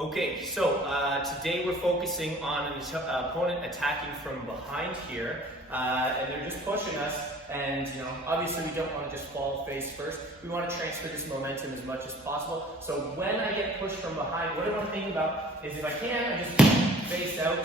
Okay, so today we're focusing on an opponent attacking from behind here, and they're just pushing us, and obviously we don't want to just fall face first. We want to transfer this momentum as much as possible. So when I get pushed from behind, what I want to think about is if I can, I just face out,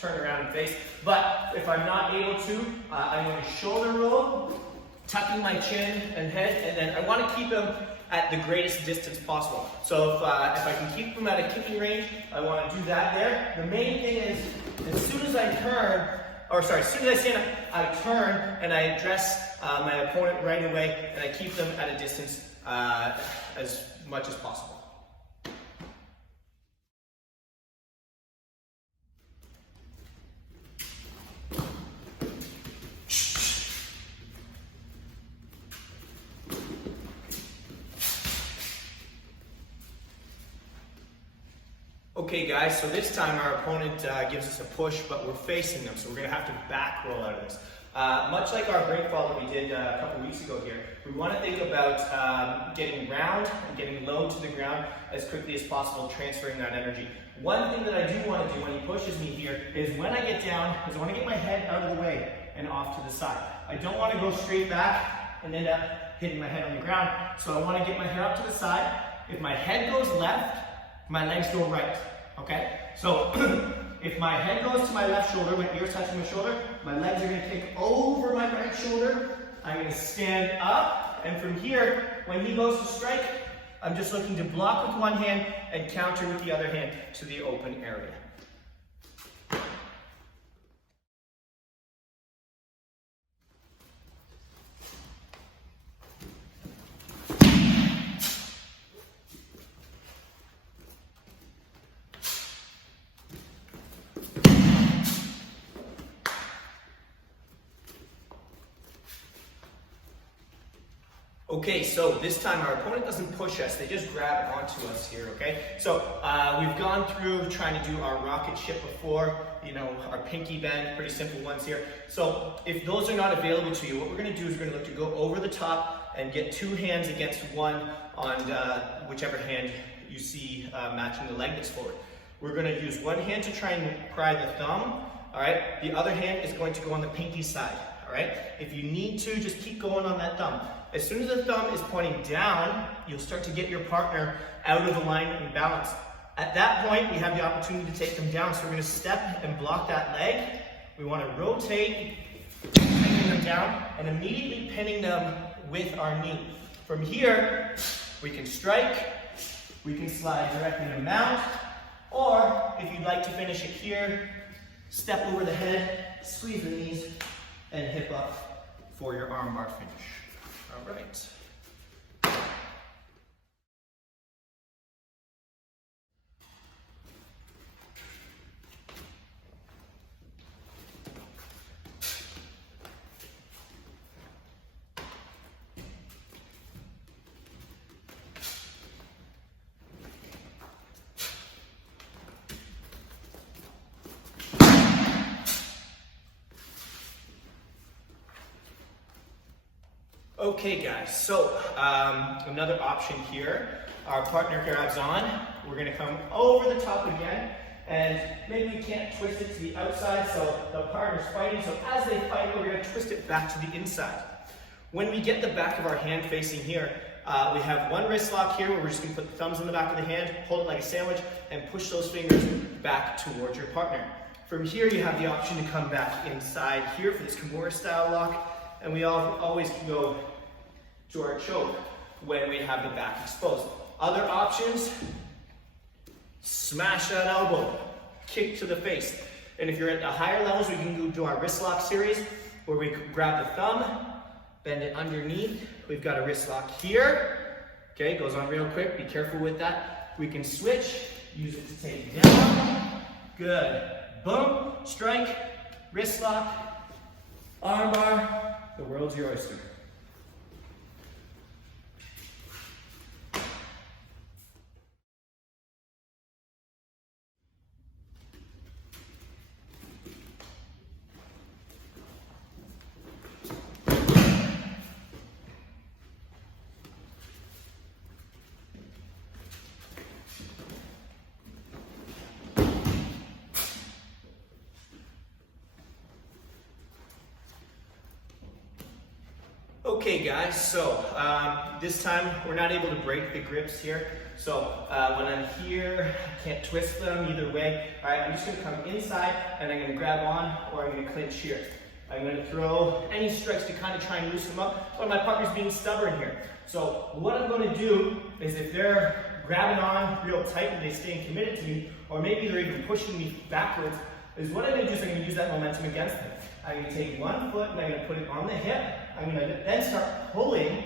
turn around and face. But if I'm not able to, I'm going to shoulder roll, tucking my chin and head, and then I want to keep them at the greatest distance possible. So if I can keep them at a kicking range, I want to do that there. The main thing is, as soon as I stand up, I turn and I address my opponent right away, and I keep them at a distance as much as possible. Okay guys, so this time our opponent gives us a push, but we're facing them, so we're going to have to back roll out of this. Much like our break fall that we did a couple weeks ago here, we want to think about getting round and getting low to the ground as quickly as possible, transferring that energy. One thing that I do want to do when he pushes me here is when I get down, is I want to get my head out of the way and off to the side. I don't want to go straight back and end up hitting my head on the ground, so I want to get my head up to the side. If my head goes left, my legs go right. Okay, so if my head goes to my left shoulder, my ear's touching my shoulder, my legs are going to kick over my right shoulder. I'm going to stand up, and from here, when he goes to strike, I'm just looking to block with one hand and counter with the other hand to the open area. Okay, so this time our opponent doesn't push us, they just grab onto us here, okay? So we've gone through trying to do our rocket ship before, our pinky bend, pretty simple ones here. So if those are not available to you, what we're gonna do is we're gonna look to go over the top and get two hands against one on whichever hand you see matching the leg that's forward. We're gonna use one hand to try and pry the thumb, all right? The other hand is going to go on the pinky side, all right? If you need to, just keep going on that thumb. As soon as the thumb is pointing down, you'll start to get your partner out of alignment and balance. At that point, we have the opportunity to take them down. So we're going to step and block that leg. We want to rotate, pinning them down, and immediately pinning them with our knee. From here, we can strike, we can slide directly to mount, or if you'd like to finish it here, step over the head, squeeze the knees, and hip up for your armbar finish. All right. Okay guys, so another option here. Our partner grabs on. We're going to come over the top again, and maybe we can't twist it to the outside, so the partner's fighting. So as they fight, we're going to twist it back to the inside. When we get the back of our hand facing here, we have one wrist lock here where we're just going to put the thumbs in the back of the hand, hold it like a sandwich, and push those fingers back towards your partner. From here, you have the option to come back inside here for this Kimura style lock. And we always can go to our choke when we have the back exposed. Other options, smash that elbow, kick to the face. And if you're at the higher levels, we can go to our wrist lock series where we grab the thumb, bend it underneath. We've got a wrist lock here. Okay, goes on real quick, be careful with that. We can switch, use it to take down. Good, boom, strike, wrist lock, armbar. The world's your oyster. Okay guys, so this time we're not able to break the grips here. So when I'm here, I can't twist them either way. All right, I'm just gonna come inside and I'm gonna grab on or I'm gonna clinch here. I'm gonna throw any strikes to kind of try and loosen them up, but my partner's being stubborn here. So what I'm gonna do is if they're grabbing on real tight and they're staying committed to me, or maybe they're even pushing me backwards, is what I'm gonna do is I'm gonna use that momentum against them. I'm gonna take one foot and I'm gonna put it on the hip. I'm gonna then start pulling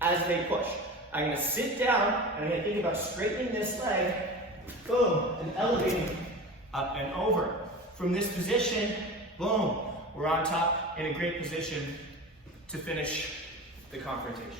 as they push. I'm gonna sit down and I'm gonna think about straightening this leg, boom, and elevating up and over. From this position, boom, we're on top in a great position to finish the confrontation.